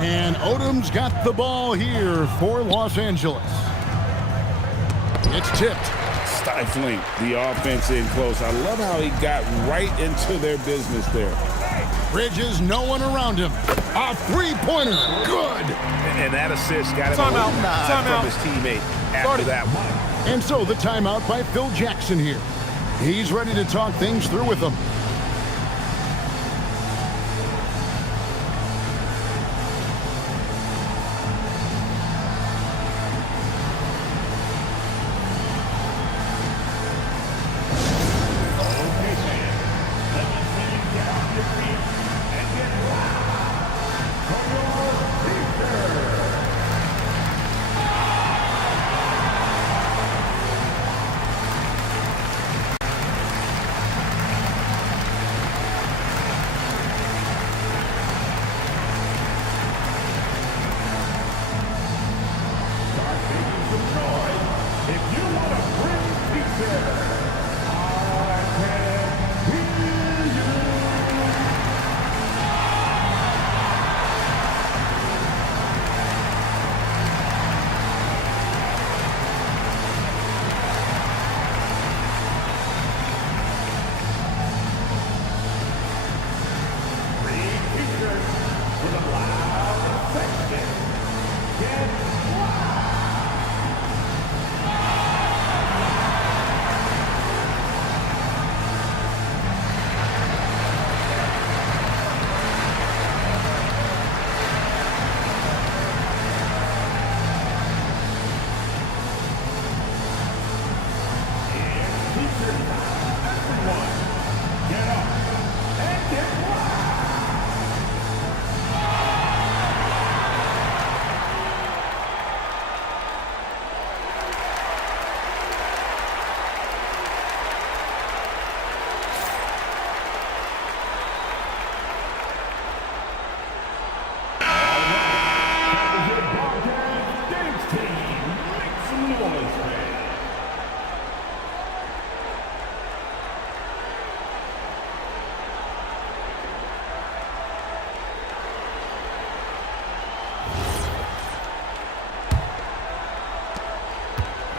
And Odom's got the ball here for Los Angeles. It's tipped. Stifling the offense in close. I love how he got right into their business there. Bridges, no one around him. A three-pointer. Good. And that assist got him a little nod from his teammate after that one. And so the timeout by Phil Jackson here. He's ready to talk things through with them.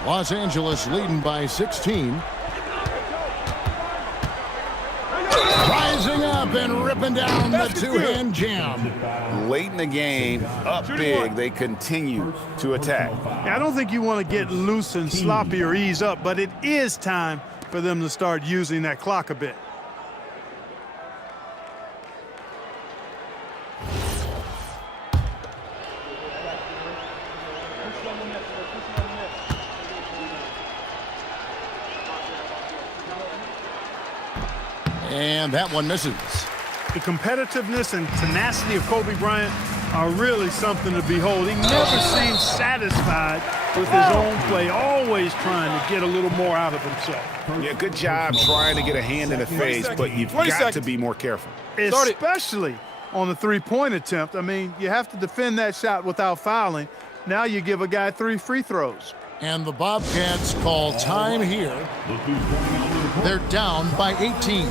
Los Angeles leading by 16. Rising up and ripping down the two-hand jam. Late in the game, up big, they continue to attack. I don't think you want to get loose and sloppy or ease up, but it is time for them to start using that clock a bit. And that one misses. The competitiveness and tenacity of Kobe Bryant are really something to behold. He never seems satisfied with his own play, always trying to get a little more out of himself. Yeah, good job trying to get a hand in the face, but you've got to be more careful. Especially on the three-point attempt. I mean, you have to defend that shot without fouling. Now you give a guy 3 free throws. And the Bobcats call time here. They're down by 18.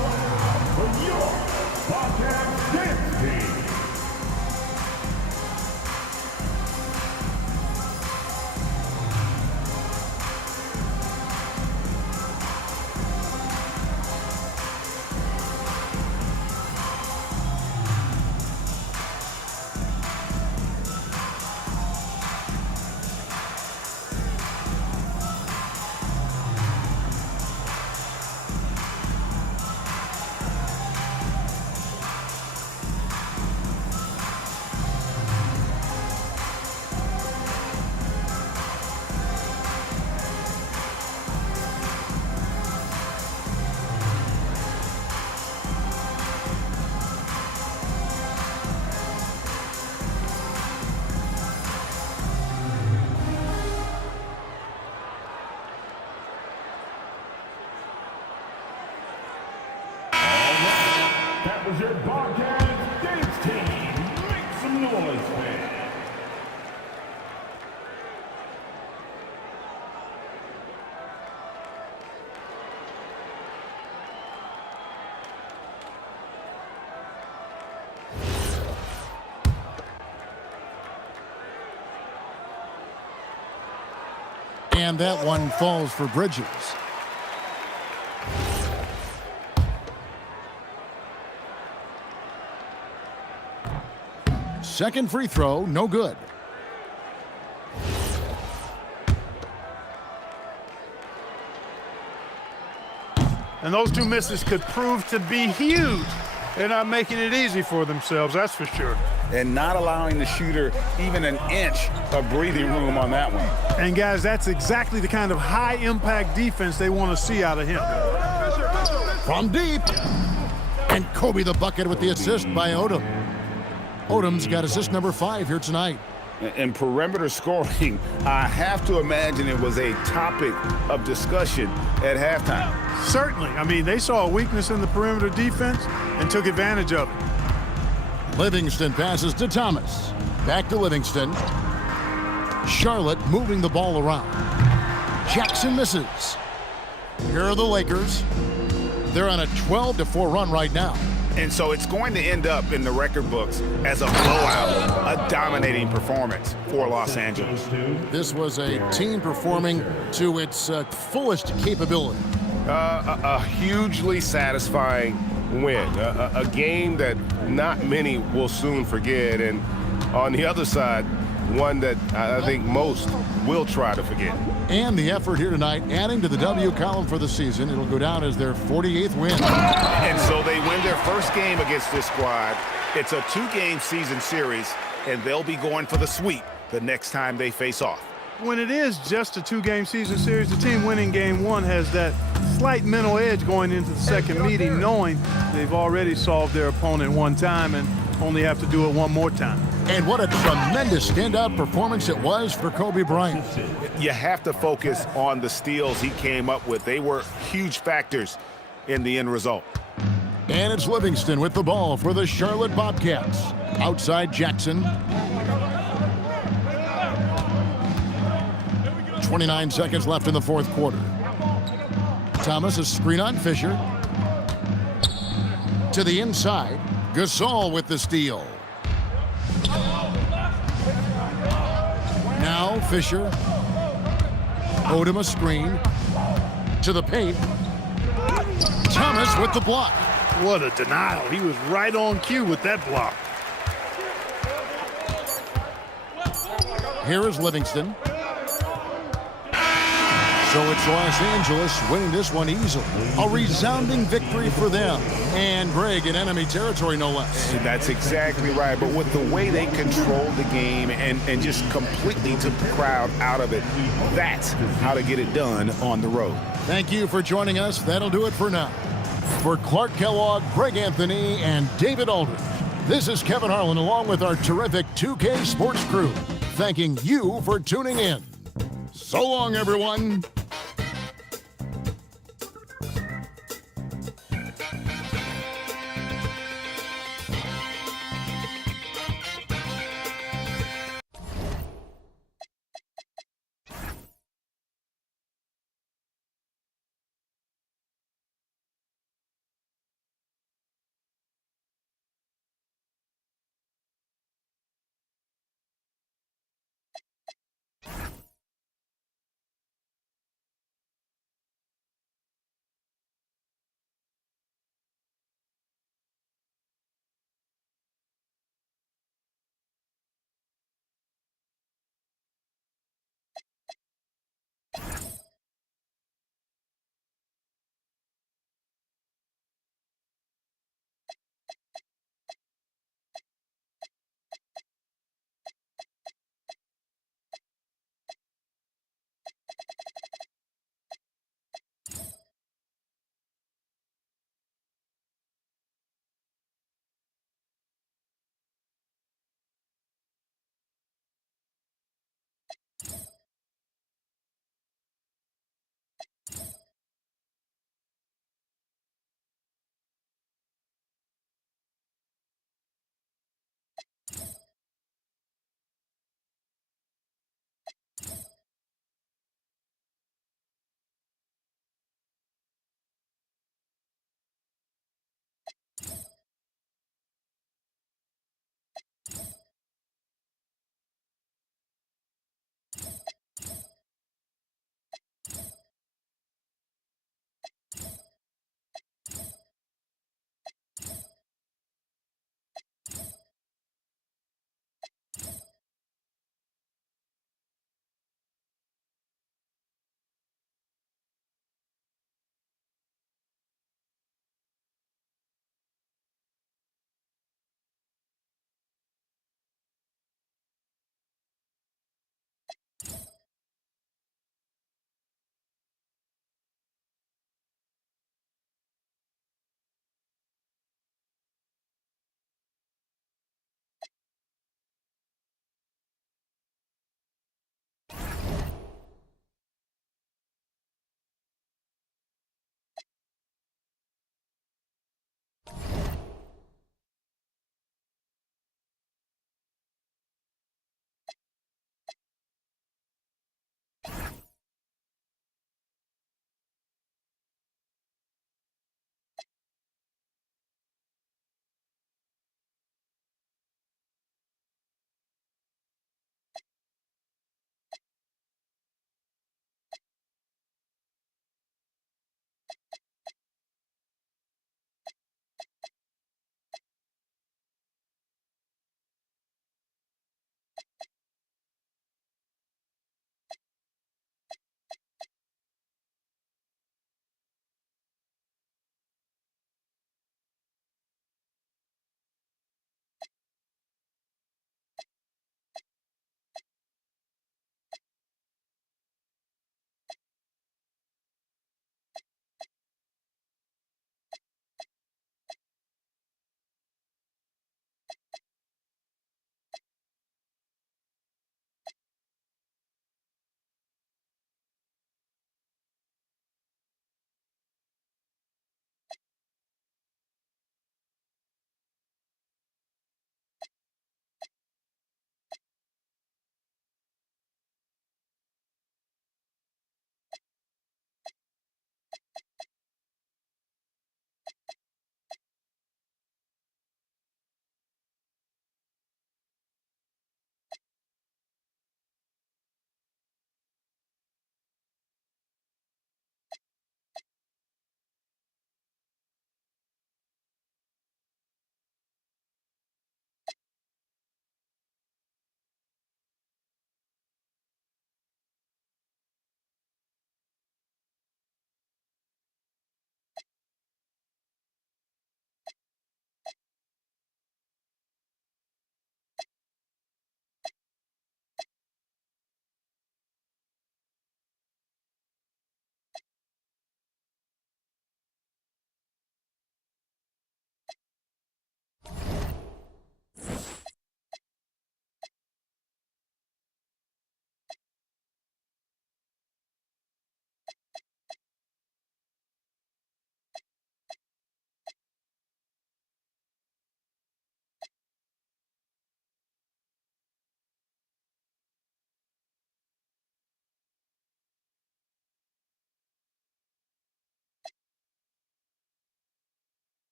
That was your Bobcats dance team. Make some noise, man. And that one falls for Bridges. Second free throw, no good. And those 2 misses could prove to be huge. They're not making it easy for themselves, that's for sure. And not allowing the shooter even an inch of breathing room on that one. And guys, that's exactly the kind of high-impact defense they want to see out of him. From deep. And Kobe the bucket with the assist by Odom. Odom's got assist number 5 here tonight. And perimeter scoring, I have to imagine it was a topic of discussion at halftime. Certainly. I mean, they saw a weakness in the perimeter defense and took advantage of it. Livingston passes to Thomas. Back to Livingston. Charlotte moving the ball around. Jackson misses. Here are the Lakers. They're on a 12-4 run right now. And so it's going to end up in the record books as a blowout, a dominating performance for Los Angeles. This was a team performing to its fullest capability. A hugely satisfying win, a game that not many will soon forget, and on the other side, one that I think most will try to forget. And the effort here tonight, adding to the W column for the season. It'll go down as their 48th win. And so they win their first game against this squad. It's a 2-game season series, and they'll be going for the sweep the next time they face off. When it is just a 2-game season series, the team winning game 1 has that slight mental edge going into the second meeting, knowing they've already solved their opponent one time and only have to do it one more time. And what a tremendous standout performance it was for Kobe Bryant. You have to focus on the steals he came up with. They were huge factors in the end result. And it's Livingston with the ball for the Charlotte Bobcats. Outside Jackson. 29 seconds left in the fourth quarter. Thomas, a screen on Fisher. To the inside. Gasol with the steal. Now Fisher. Odom a screen. To the paint. Thomas with the block. What a denial. He was right on cue with that block. Here is Livingston. So it's Los Angeles winning this one easily. A resounding victory for them. And Greg in enemy territory, no less. That's exactly right. But with the way they controlled the game and just completely took the crowd out of it, that's how to get it done on the road. Thank you for joining us. That'll do it for now. For Clark Kellogg, Greg Anthony, and David Aldridge, this is Kevin Harlan along with our terrific 2K Sports crew, thanking you for tuning in. So long, everyone.